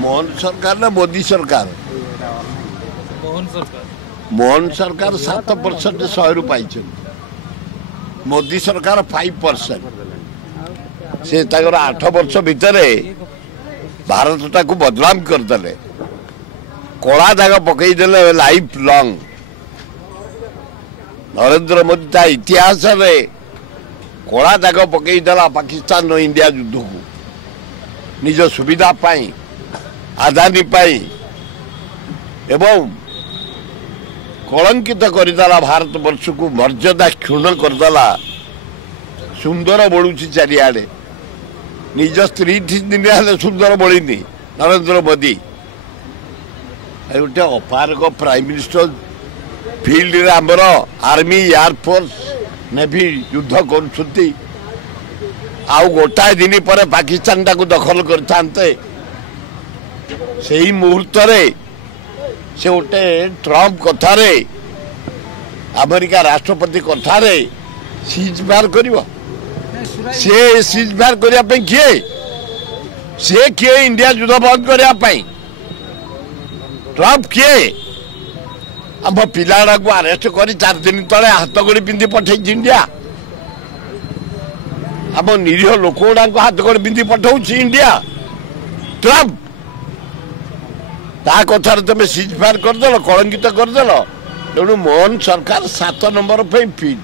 मोहन सरकार ना मोदी सरकार? मोहन सरकार 7% 100 रु पाई, मोदी सरकार 5%। से 8 वर्ष भितर भारत टाक बदनाम करदे, कला दाग पकईदे लाइफ लॉन्ग। नरेंद्र मोदी ता इतिहास रे कला दाग पकईदेला पाकिस्तान इंडिया युद्ध को निज सुविधा पाई, आदानी पाई एवं कलंकित करदेला भारत वर्ष को, मर्यादा क्षुण करदेला। सुंदर बलुची चारिआडे, निज स्त्री दिन सुंदर बड़ी नरेंद्र मोदी गोटे अपारक प्राइम मिनिस्टर। फील्ड रे आमर आर्मी एयरफोर्स नेवी युद्ध कर गोटाए दिन पर पाकिस्तान टाक दखल करते से मुहूर्त से गोटे ट्रम्प कथार अमेरिका राष्ट्रपति कथार सीज फायर कर सीज फायर करने किए से किए इंडिया युद्ध बंद करने ट्रम्प किए आम पिला को अरेस्ट कर 4 दिन तले हाथ गोड़ी पिंधि पठे इंडिया। आम निरीह लोक गुड़ा हाथ गोड़ी पिंधि पठाऊ इंडिया ट्रम्प। ता कथार तुम सीज फायर करदेल, कलंकित करदेल। तेणु मोहन सरकार 7 नंबर पे फिट।